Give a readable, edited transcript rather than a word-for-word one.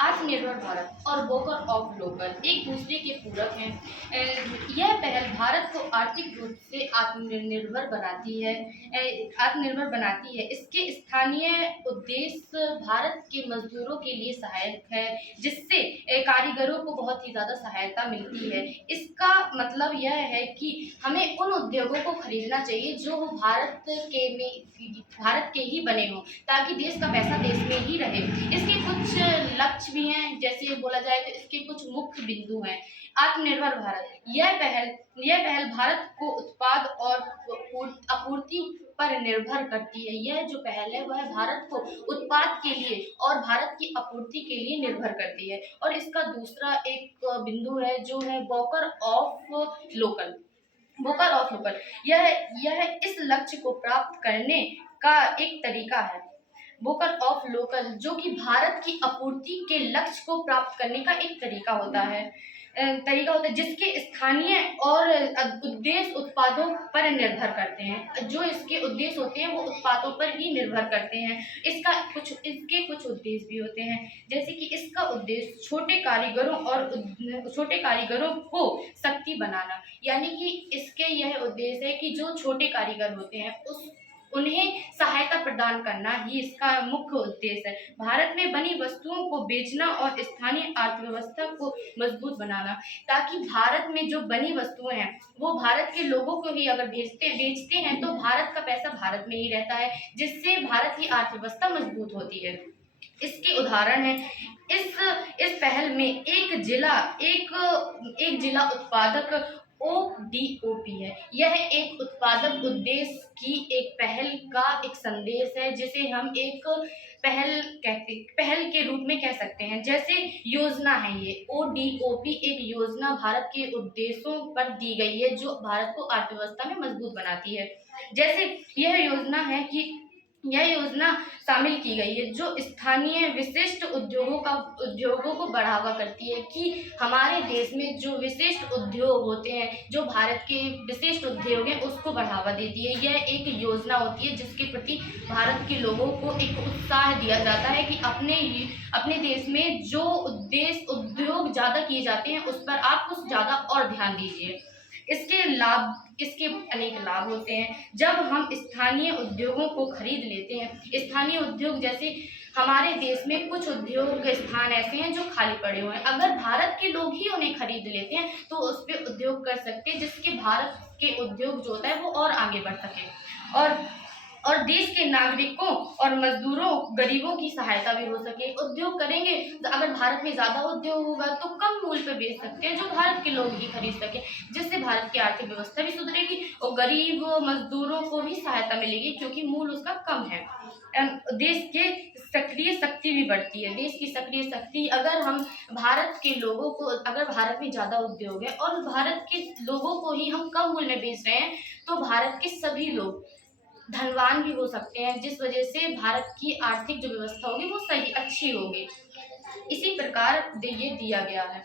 आत्मनिर्भर भारत और vocal of local एक दूसरे के पूरक हैं। यह पहल भारत को आर्थिक रूप से आत्मनिर्भर बनाती है। इसके स्थानीय उद्देश्य भारत के मजदूरों के लिए सहायक है, जिससे कारीगरों को बहुत ही ज़्यादा सहायता मिलती है। इसका मतलब यह है कि हमें उन उद्योगों को खरीदना चाहिए जो भारत के ही बने हों, ताकि देश का पैसा देश में ही रहे। इसके कुछ लक्ष्य भी हैं, जैसे बोला जाए तो इसके कुछ मुख्य बिंदु हैं। आत्मनिर्भर भारत, यह पहल भारत को उत्पाद और आपूर्ति पर निर्भर करती है। यह जो पहल है वह भारत को उत्पाद के लिए और भारत की आपूर्ति के लिए निर्भर करती है। और इसका दूसरा एक बिंदु है जो है वोकल ऑफ लोकल। यह इस लक्ष्य को प्राप्त करने का एक तरीका है। वोकल ऑफ लोकल जो कि भारत की आपूर्ति के लक्ष्य को प्राप्त करने का एक तरीका होता है, जिसके स्थानीय और उद्देश्य उत्पादों पर निर्भर करते हैं। जो इसके उद्देश्य होते हैं वो उत्पादों पर ही निर्भर करते हैं। इसके कुछ उद्देश्य भी होते हैं, जैसे कि इसका उद्देश्य छोटे कारीगरों को शक्ति बनाना, यानी कि इसके यह उद्देश्य है कि जो छोटे कारीगर होते हैं उन्हें सहायता प्रदान करना ही इसका मुख्य उद्देश्य है। भारत में बनी वस्तुओं को बेचना और स्थानीय अर्थव्यवस्था को मजबूत बनाना, ताकि भारत में जो बनी वस्तुएं हैं वो भारत के लोगों को ही अगर बेचते हैं तो भारत का पैसा भारत में ही रहता है, जिससे भारत की अर्थव्यवस्था मजबूत होती है। इसके उदाहरण है इस पहल में एक जिला उत्पादक ODOP है। यह एक उत्पादक उद्देश्य की एक पहल का एक संदेश है, जिसे हम एक पहल के रूप में कह सकते हैं। जैसे योजना है, ये ODOP एक योजना भारत के उद्देश्यों पर दी गई है जो भारत को अर्थव्यवस्था में मजबूत बनाती है। जैसे यह योजना शामिल की गई है जो स्थानीय विशिष्ट उद्योगों को बढ़ावा करती है, कि हमारे देश में जो विशिष्ट उद्योग होते हैं, जो भारत के विशिष्ट उद्योग हैं, उसको बढ़ावा देती है। यह एक योजना होती है जिसके प्रति भारत के लोगों को एक उत्साह दिया जाता है कि अपने देश में जो उद्योग ज़्यादा किए जाते हैं उस पर आप कुछ ज़्यादा और ध्यान दीजिए। इसके अनेक लाभ होते हैं। जब हम स्थानीय उद्योगों को खरीद लेते हैं, स्थानीय उद्योग जैसे हमारे देश में कुछ उद्योग स्थान ऐसे हैं जो खाली पड़े हुए हैं, अगर भारत के लोग ही उन्हें खरीद लेते हैं तो उस पर उद्योग कर सकते हैं, जिसके भारत के उद्योग जो होता है वो और आगे बढ़ सके और देश के नागरिकों और मजदूरों गरीबों की सहायता भी हो सके। उद्योग करेंगे, अगर भारत में ज़्यादा उद्योग होगा तो कम मूल्य पे बेच सकते हैं जो भारत के लोग ही खरीद सके, जिससे भारत की आर्थिक व्यवस्था भी सुधरेगी और गरीब मजदूरों को भी सहायता मिलेगी क्योंकि मूल्य उसका कम है। देश के सक्रिय शक्ति भी बढ़ती है। देश की सक्रिय शक्ति, अगर भारत में ज़्यादा उद्योग है और भारत के लोगों को ही हम कम मूल्य में बेच रहे हैं तो भारत के सभी लोग धनवान भी हो सकते हैं, जिस वजह से भारत की आर्थिक जो व्यवस्था होगी वो अच्छी होगी। इसी प्रकार ये दिया गया है।